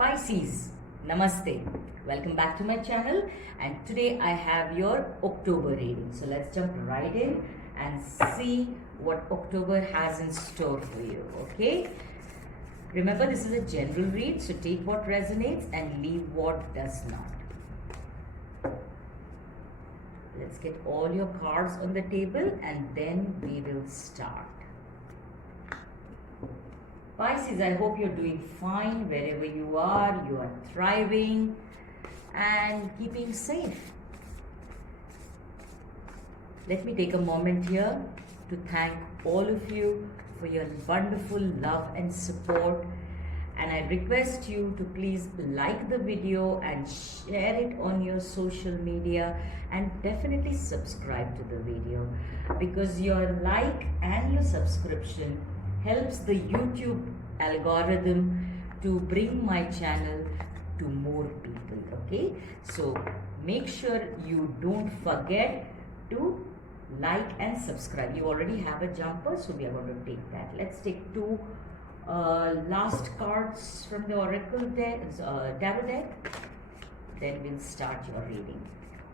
Pisces, Namaste. Welcome back to my channel, and today I have your October reading. So let's jump right in and see what October has in store for you. Okay, remember this is a general read, so take what resonates and leave what does not. Let's get all your cards on the table and then we will start. Pisces, I hope you're doing fine wherever you are thriving and keeping safe. Let me take a moment here to thank all of you for your wonderful love and support, and I request you to please like the video and share it on your social media, and definitely subscribe to the video, because your like and your subscription helps the YouTube algorithm to bring my channel to more people. Okay, so make sure you don't forget to like and subscribe. You already have a jumper, so we are going to take that. Let's take two last cards from the Oracle deck, Tarot deck, then we'll start your reading.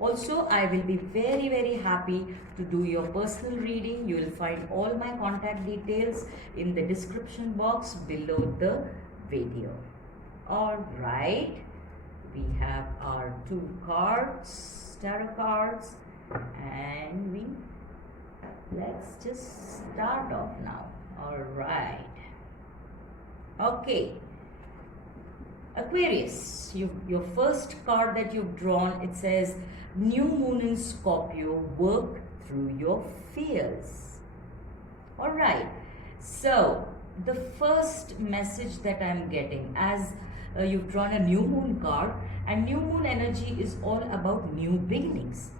Also, I will be very happy to do your personal reading. You will find all my contact details in the description box below the video. Alright, we have our two cards, tarot cards, and let's just start off now. Alright. Okay. Aquarius, your first card that you've drawn, it says New Moon in Scorpio, work through your fears. Alright, so the first message that I'm getting, as you've drawn a New Moon card, and New Moon energy is all about new beginnings.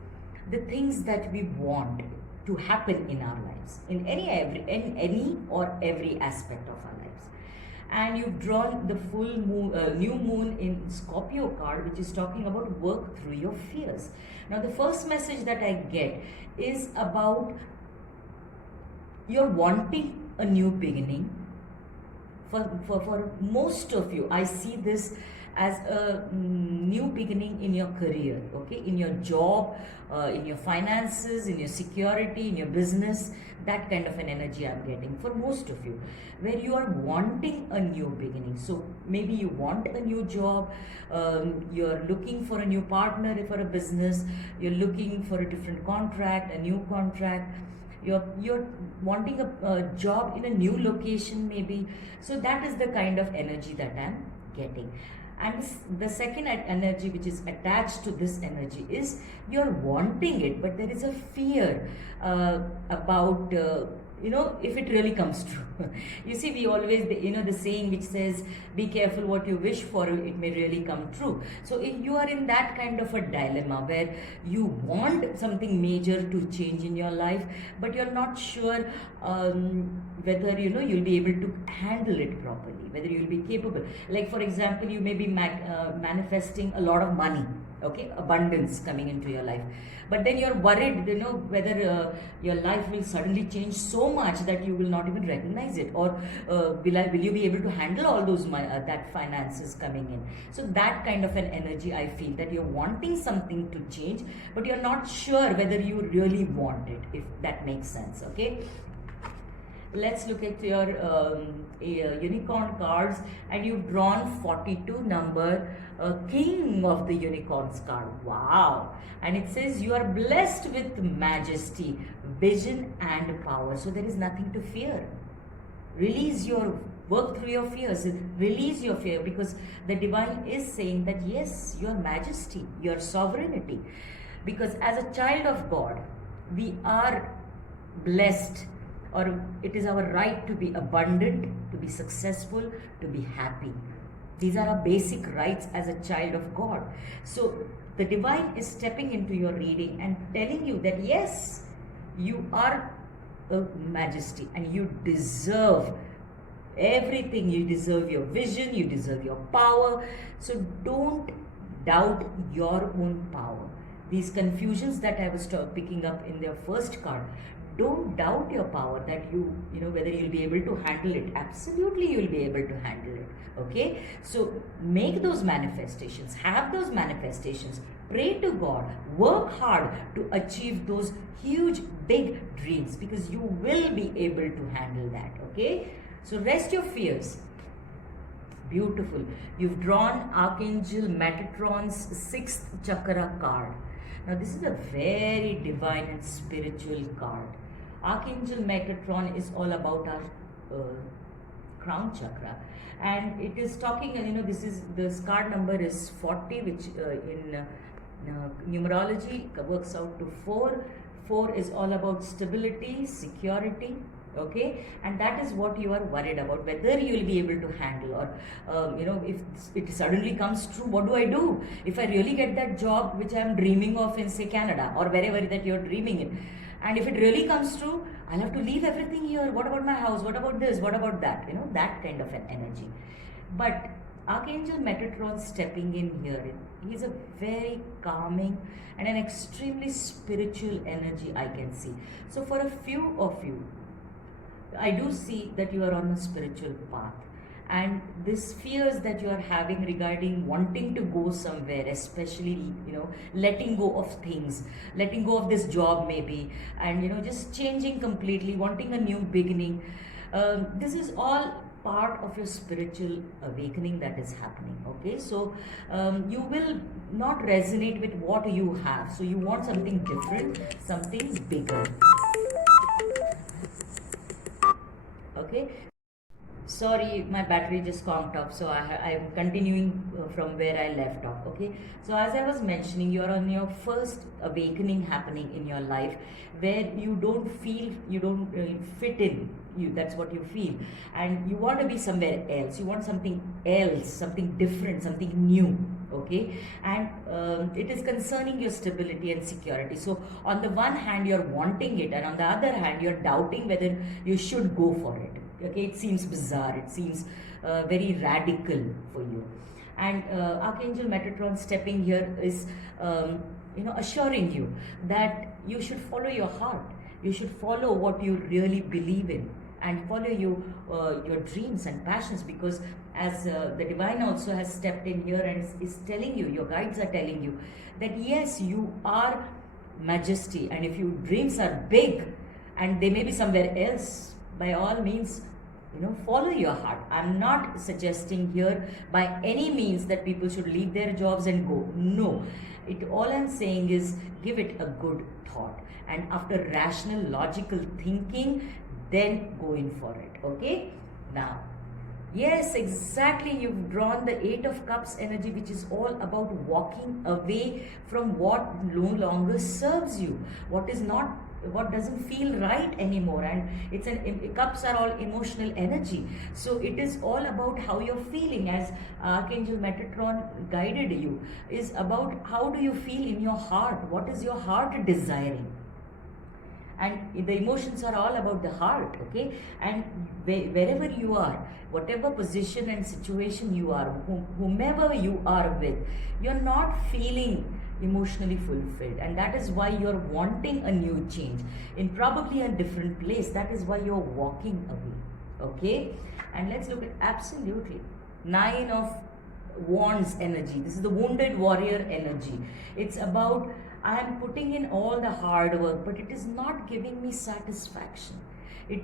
The things that we want to happen in our lives, in any or every aspect of our lives. And you've drawn the full moon, new moon in Scorpio card, which is talking about work through your fears. Now the first message that I get is about you're wanting a new beginning. For most of you, I see this as a new beginning in your career, okay, in your job, in your finances, in your security, in your business. That kind of an energy I'm getting for most of you, where you are wanting a new beginning. So maybe you want a new job, you're looking for a new partner for a business, you're looking for a different contract, a new contract, you're wanting a job in a new location maybe. So that is the kind of energy that I'm getting. And the second energy which is attached to this energy is you're wanting it, but there is a fear about if it really comes true. You see, we always, the saying which says, be careful what you wish for, it may really come true. So if you are in that kind of a dilemma where you want something major to change in your life, but you're not sure whether you'll be able to handle it properly, whether you'll be capable. Like for example, you may be manifesting a lot of money, okay, abundance coming into your life, but then you're worried, whether your life will suddenly change so much that you will not even recognize it, or will you be able to handle all those that finances coming in. So that kind of an energy I feel, that you're wanting something to change, but you're not sure whether you really want it, if that makes sense. Okay, let's look at your unicorn cards, and you've drawn 42 number, King of the Unicorns card. Wow. And it says you are blessed with majesty, vision and power. So there is nothing to fear. Release your work through your fears. Release your fear, because the divine is saying that yes, your majesty, your sovereignty. Because as a child of God, we are blessed, or it is our right to be abundant, to be successful, to be happy. These are our basic rights as a child of God. So the divine is stepping into your reading and telling you that yes, you are a majesty and you deserve everything. You deserve your vision, you deserve your power. So don't doubt your own power. These confusions that I was picking up in their first card, Don't doubt your power, that you know whether you'll be able to handle it. Absolutely you'll be able to handle it. Okay, so make those manifestations, have those manifestations, pray to God, work hard to achieve those huge big dreams, because you will be able to handle that. Okay, so rest your fears. Beautiful. You've drawn Archangel Metatron's 6th chakra card. Now this is a very divine and spiritual card. Archangel Metatron is all about our crown chakra, and it is talking, you know, this card number is 40, which in numerology works out to 4. 4 is all about stability, security. Okay, and that is what you are worried about, whether you will be able to handle, or you know, if it suddenly comes true, what do I do if I really get that job which I am dreaming of in, say, Canada or wherever that you are dreaming in, and if it really comes true, I'll have to leave everything here. What about my house? What about this? What about that? You know, that kind of an energy. But Archangel Metatron stepping in here, he's a very calming and an extremely spiritual energy I can see. So for a few of you, I do see that you are on a spiritual path, and this fears that you are having regarding wanting to go somewhere, especially, you know, letting go of things, letting go of this job maybe, and, you know, just changing completely, wanting a new beginning. This is all part of your spiritual awakening that is happening. Okay, so you will not resonate with what you have, so you want something different, something bigger. Okay, sorry, my battery just conked off, so I'm continuing from where I left off. Okay, so as I was mentioning, you're on your first awakening happening in your life, where you don't feel, you don't fit in, that's what you feel, and you want to be somewhere else, you want something else, something different, something new. Okay, and it is concerning your stability and security. So on the one hand you're wanting it, and on the other hand you're doubting whether you should go for it. Okay, it seems bizarre, it seems very radical for you, and Archangel Metatron stepping here is you know, assuring you that you should follow your heart, you should follow what you really believe in, and follow your dreams and passions, because as the divine also has stepped in here and is telling you, your guides are telling you that yes, you are majesty, and if your dreams are big and they may be somewhere else, by all means, you know, follow your heart. I'm not suggesting here by any means that people should leave their jobs and go. No, all I'm saying is give it a good thought, and after rational, logical thinking, then go in for it. Okay, now, yes, exactly, you've drawn the 8 of Cups energy, which is all about walking away from what no longer serves you, what doesn't feel right anymore. And cups are all emotional energy, so it is all about how you're feeling. As Archangel Metatron guided you, is about how do you feel in your heart, what is your heart desiring, and the emotions are all about the heart. Okay, and wherever you are, whatever position and situation you are, whomever you are with, you're not feeling emotionally fulfilled, and that is why you're wanting a new change in probably a different place. That is why you're walking away. Okay, and let's look at absolutely 9 of Wands energy. This is the wounded warrior energy. It's about, I am putting in all the hard work, but it is not giving me satisfaction.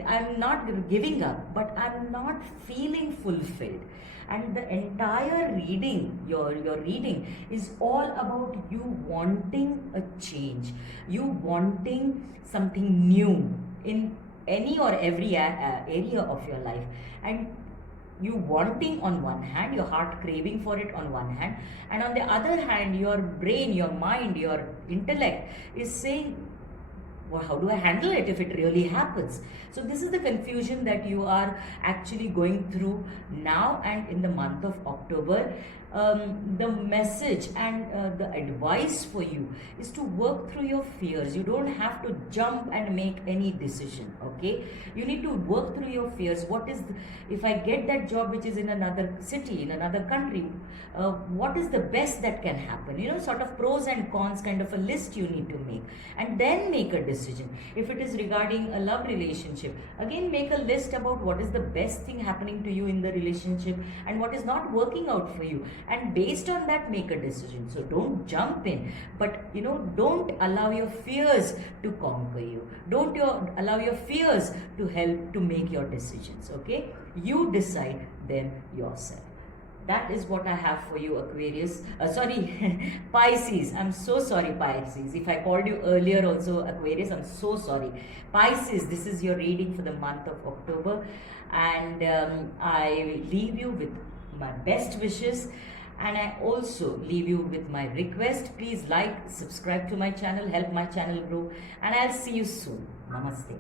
I'm not giving up, but I'm not feeling fulfilled. And the entire reading, your reading, is all about you wanting a change, you wanting something new in any or every area of your life, and you wanting on one hand, your heart craving for it on one hand, and on the other hand, your brain, your mind, your intellect is saying, well, how do I handle it if it really happens? So this is the confusion that you are actually going through now and in the month of October. The message and the advice for you is to work through your fears. You don't have to jump and make any decision. Okay, you need to work through your fears. If I get that job which is in another city, in another country, what is the best that can happen? You know, sort of pros and cons kind of a list you need to make, and then make a decision. decision. If it is regarding a love relationship, again make a list about what is the best thing happening to you in the relationship and what is not working out for you, and based on that make a decision. So don't jump in, but don't allow your fears to conquer you. Don't allow your fears to help to make your decisions. Okay, you decide then yourself. That is what I have for you, Aquarius. Sorry, Pisces. I'm so sorry, Pisces. If I called you earlier also Aquarius, I'm so sorry. Pisces, this is your reading for the month of October. And I leave you with my best wishes. And I also leave you with my request. Please like, subscribe to my channel, help my channel grow. And I'll see you soon. Namaste.